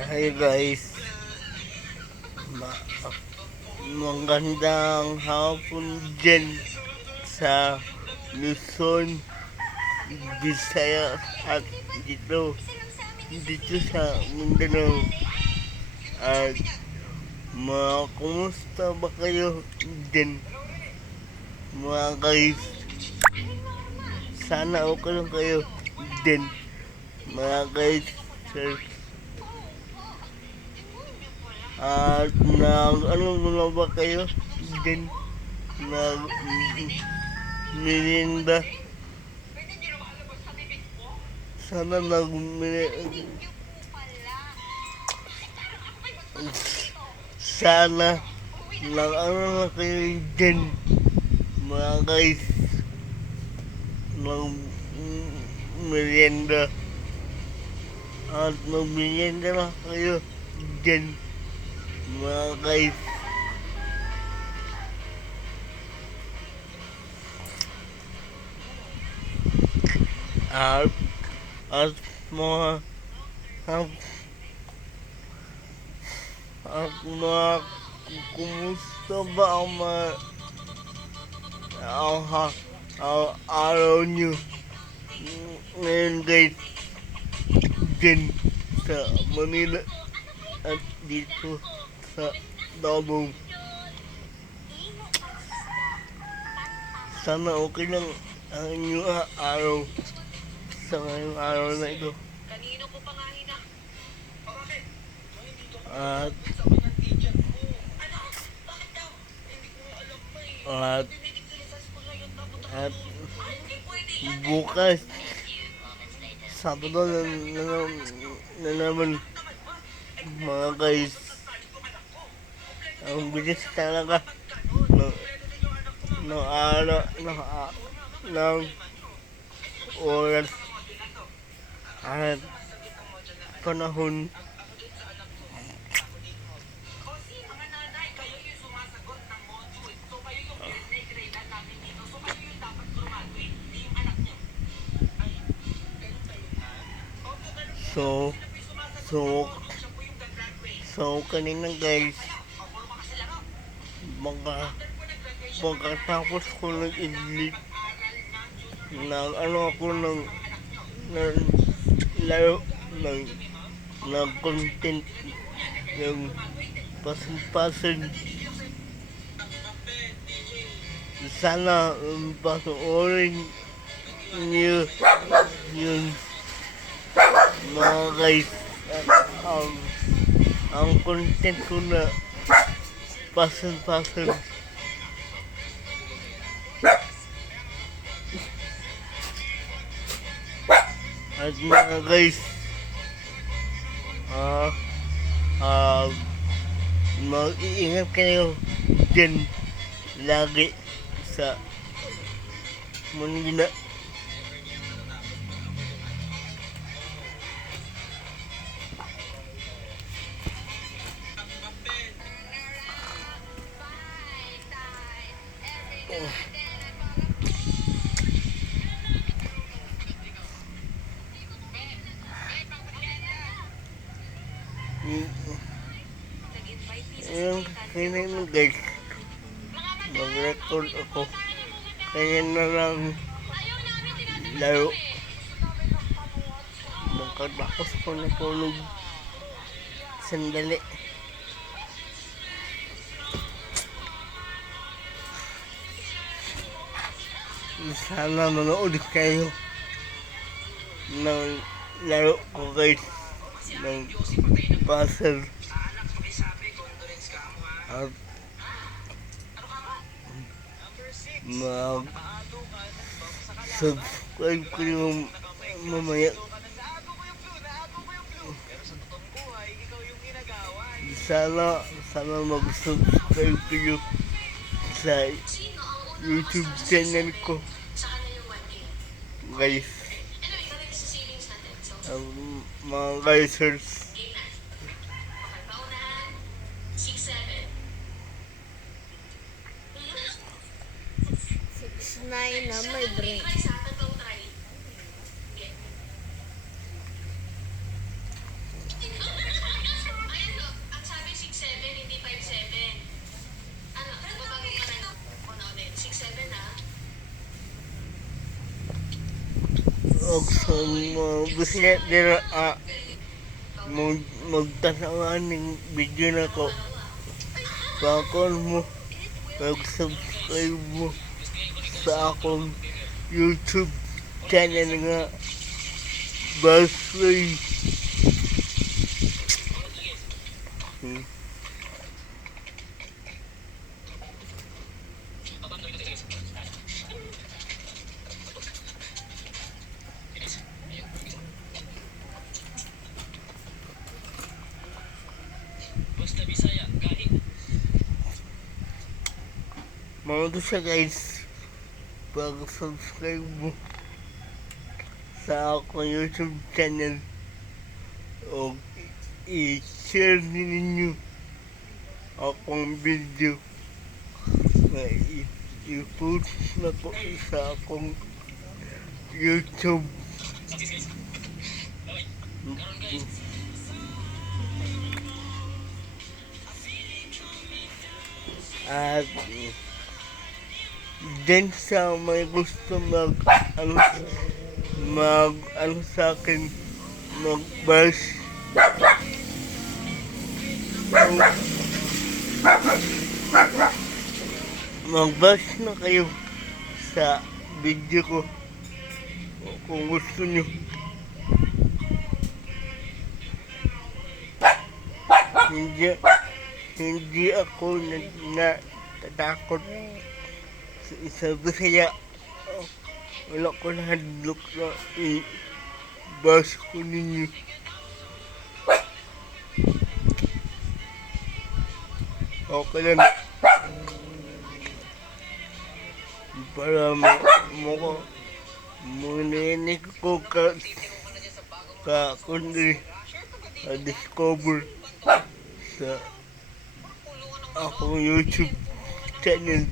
Hi guys, magandang hapon dyan sa Luzon, Visayas at dito sa Mindanao. At kumusta ba kayo dyan mga guys? Sana okay lang kayo dyan mga guys. Sir. At ano na ba kayo dyan? Merienda. Sana sana ano na kayo dyan mga guys, merienda at magmerienda na kayo dyan mga guys. At at mga at mga kumusta ba ang araw nyo ngayon guys dyan sa Manila at dito sa Davao? Sana okay lang ang inyong araw sa ngayong araw na ito. At at at bukas Sabado na naman mga guys. Ang bilis talaga ng araw ng oras at panahon. So, so, kanina guys, pagkatapos ko nag-edit ako ng laro ng content yung pasin-pasin. Sana panoorin niyo yun mga guys. Ang content ko na pasin-pasin. At mga guys, mag-iingat kayo dyan lagi sa Manila. Yung kanina guys, mag-record ako kaya na lang laro. Magkatapos ko natulog sandali. Sana manood kayo ng laro ko guys, ng puzzle. At mag-subscribe kayo mamaya. Sana mag-subscribe kayo sa YouTube channel ko guys. Mga guysers, 6'9" na may brain. og sa mga bisnet dira magtanawan ng video na ko. Pakon mo, pag-subscribe mo sa akong YouTube channel nga Busway. Mga to siya guys, pag-subscribe mo sa akong YouTube channel o i-share ninyo akong video na i-post na ko sa akong YouTube. At din sa may gusto sa akin mag-bash na kayo sa video ko kung gusto nyo. Hindi ako natatakot sa Bisaya. Wala ko nahadlok na i-bash ko ninyo. Okay lang. Para muninig ko kundi discover sa akong YouTube channel.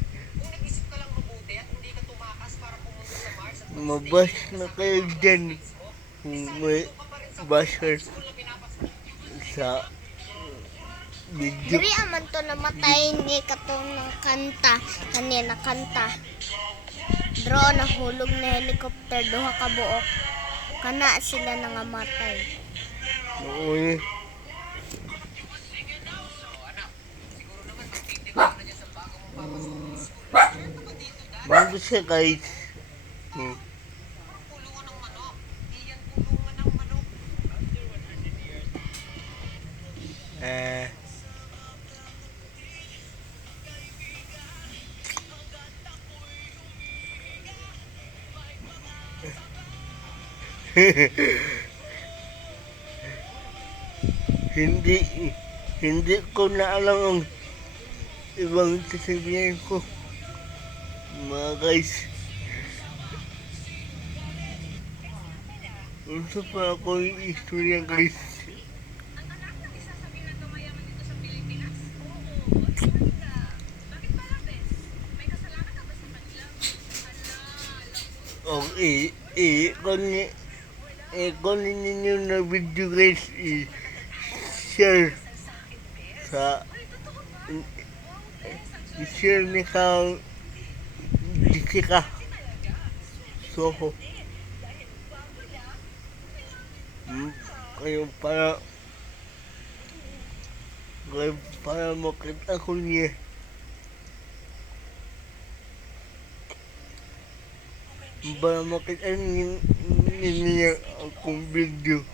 Mabash na kayo dyan kung may basher sa video. Diri aman to namatay ni katong ng kanta, kanina kanta. Drone nahulog na helicopter, duha ka buok. Kana sila nangamatay. Oo eh. Bago siya guys. Hindi ko na alam ang ibang sasabihin ko, mga guys. Gusto pa ako yung istorya guys. Kung ninyo na video guys, i-share sa i-share ni Kang Jessica Soho. Kayo para makita ko niya. Para makita niya akong video.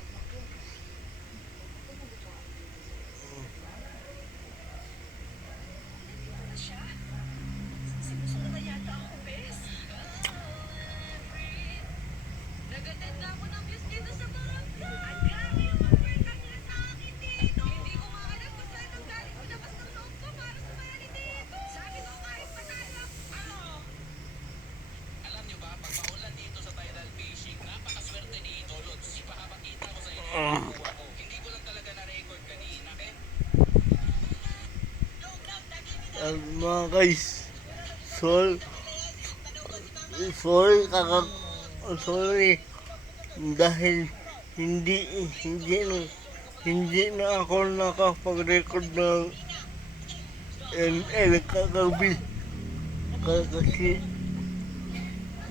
Mga guys, sorry dahil hindi na ako nakapag-record ng NL kagabi kasi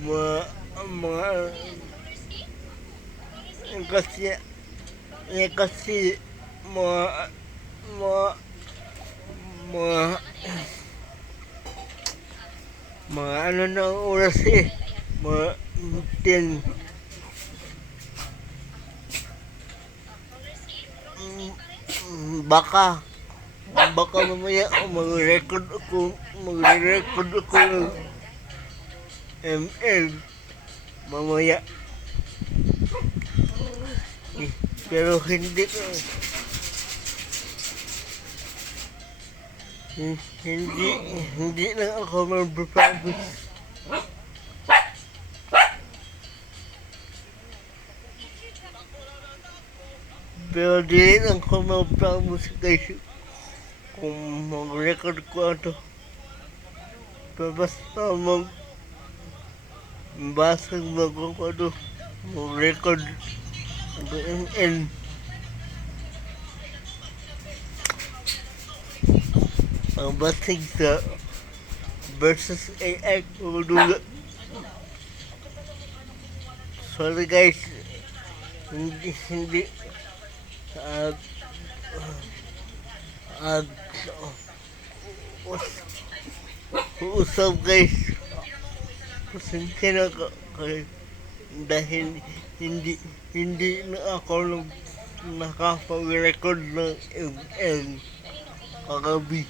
mga kasi, kasi, mga, mga, mga, mga ano na ang oras mga 10. Baka, baka mamaya mag-record ako ng ML mamaya. Pero hindi lang ako mag-promise. Pero di lang ako mag-promise guys kung mag-record ko ito. Pero basta basag mag-record mag-record ang ML. Ang basig sa versus AI kumudula. Sorry guys, hindi at at usap guys. Pasensya na kayo dahil hindi na ako nakapag-record ng ML kagabi.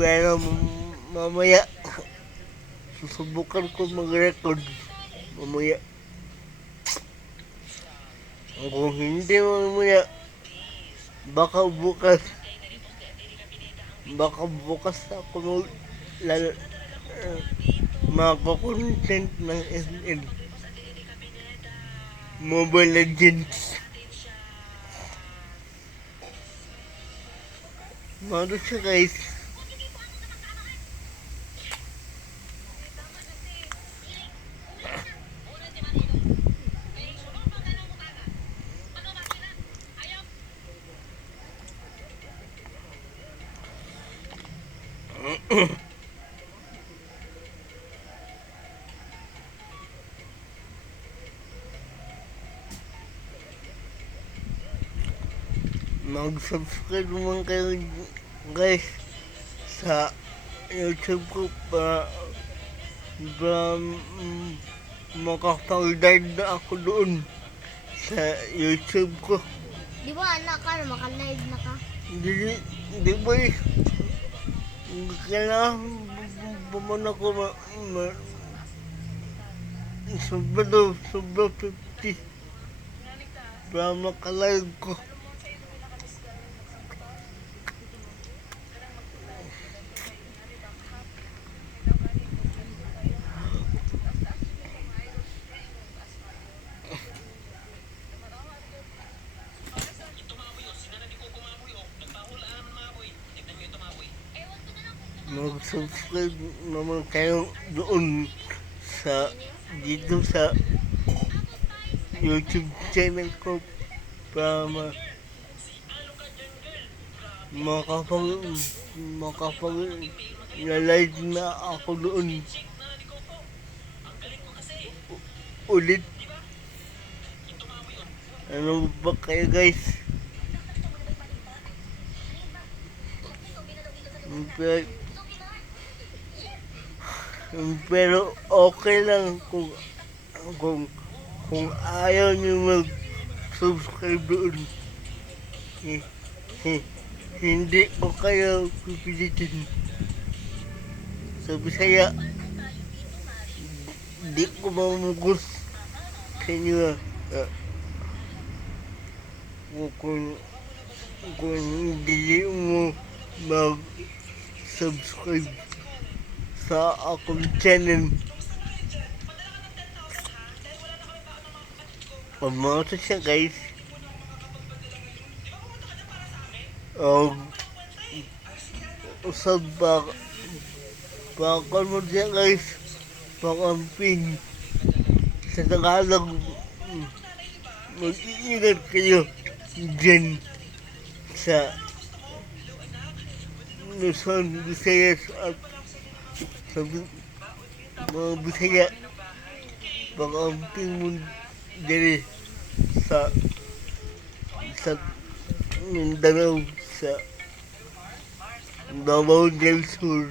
Pero mamaya susubukan ko mag-record mamaya. Kung hindi mamaya baka bukas ako magko-content ng ML Mobile Legends. Mano siya guys. Mag-subscribe naman kayo guys sa YouTube ko para makapag-dive na ako doon sa YouTube ko. Di ba anak ka, maka-live na ka? Di ba kailangan buman ako sobra 50 para maka-live ko. Mag-subscribe naman kayo doon dito sa YouTube channel ko para makapag-live na ako doon ulit. Ano ba kayo guys? Pero okay lang kung ayaw niyo mag-subscribe doon. Hindi ko kayo pipilitin. Sa Bisaya, di ko mamugos sa inyo. Kung hindi mo mag-subscribe sa akong channel. Pamato siya guys. Usap baka mo siya guys. Pakamping sa Tagalog. Mag-iingat kayo dyan sa Luzon, Visayas at sabi, mga Bisaya, pag-amping mo diri sa Mindanao, sa Davao del Sur.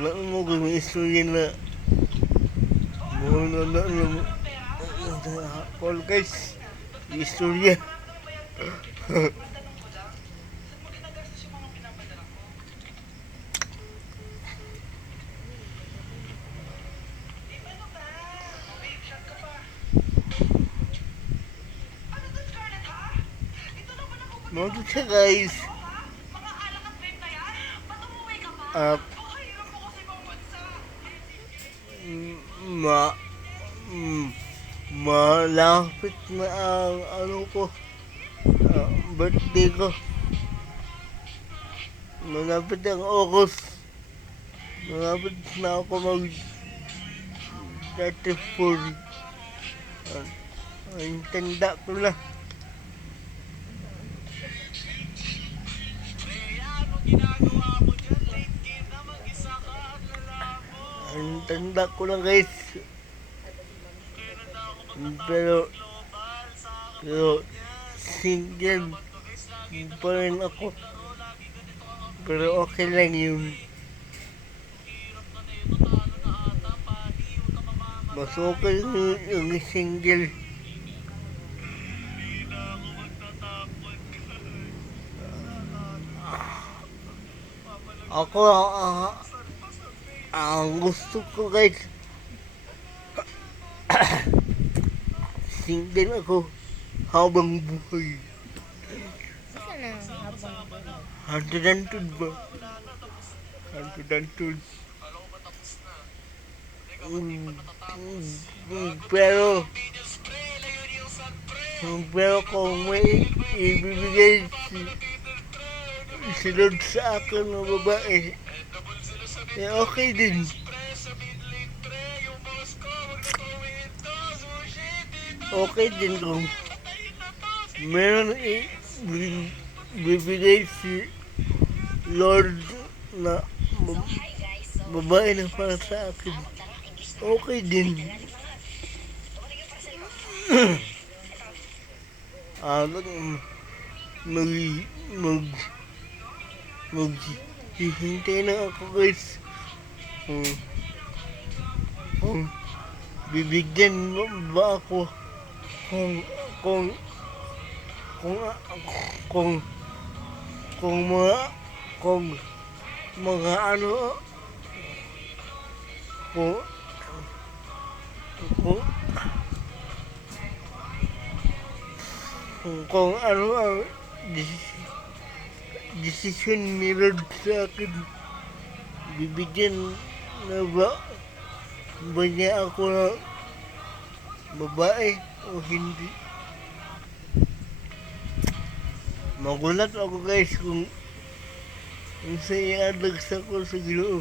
Wala mo kung may istorya na mo. Call guys, istorya. Mga siya guys. Ma malapit na ang birthday ko. Malapit ang August. Malapit na ako mag 34. Ang tanda ko na. Ang tanda ko na guys. Pero single pa rin ako. Pero okay lang yun. Mas okay yung single. Ako ang gusto ko guys, single ako habang buhay. Basta na habang buhay. 102 ba? 102. Pero kung may ibibigay si Lord sa akin na babae, eh okay din. Okay din kung meron bibigay si Lord na babae na para sa akin. Okay din. Maghihintay na ako guys. Kung bibigyan mo ba ako kung mga kung ano ang desisyon ni Lord sa akin, bibigyan na ba niya ako ng babae o hindi? Magulat ako guys kung saya nagsa ko sa Ginoo.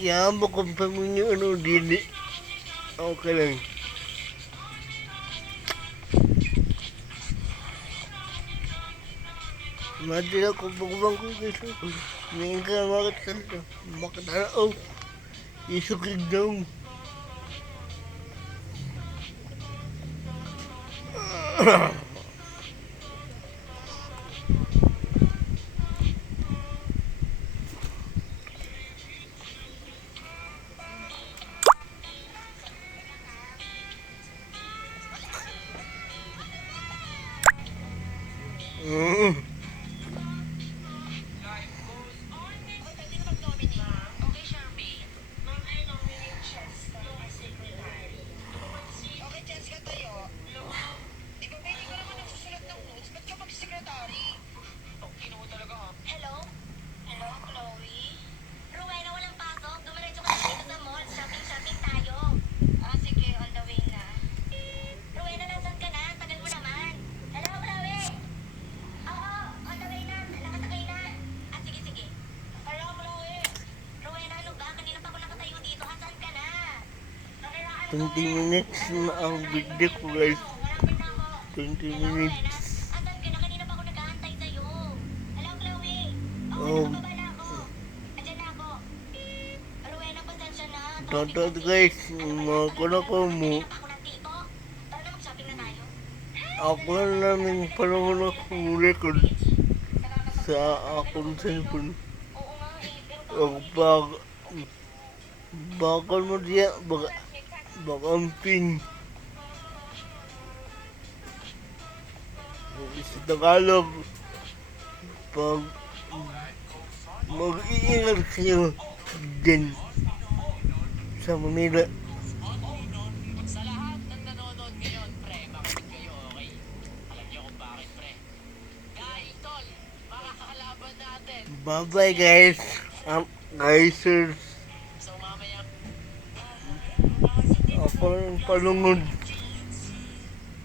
Yaman mo kung pamunyo dili. Okay lang. Mati ako pagubang ko guys. Ngayon ka makatala. Makatala. Isukig daw. 20 minutes na ang video ko guys. 20 minutes. Asan ka na? Kanina pa ako nag-aantay sa'yo. Hello, Chloe. Oh, Baba na ako. Andyan na ako. Rowena, pasensya na. tatat guys, mga ko mo. Ako ng tipo. Tara na, mag-shopping na tayo. Ako lang namin panahon ako record sa akong cellphone. Oo nga eh. Pero O baka mo diya, baka ang pin. Sa Tagalog, pag mag-iingat kayo din sa Manila. Sa lahat ng nanonood ngayon, pre, makinig kayo, okay? Alam niyo kung bakit, pre. Dahil, tol, makakalaban natin. Bye-bye guys. Guys, sir. So, mamaya, Ako lang palungod.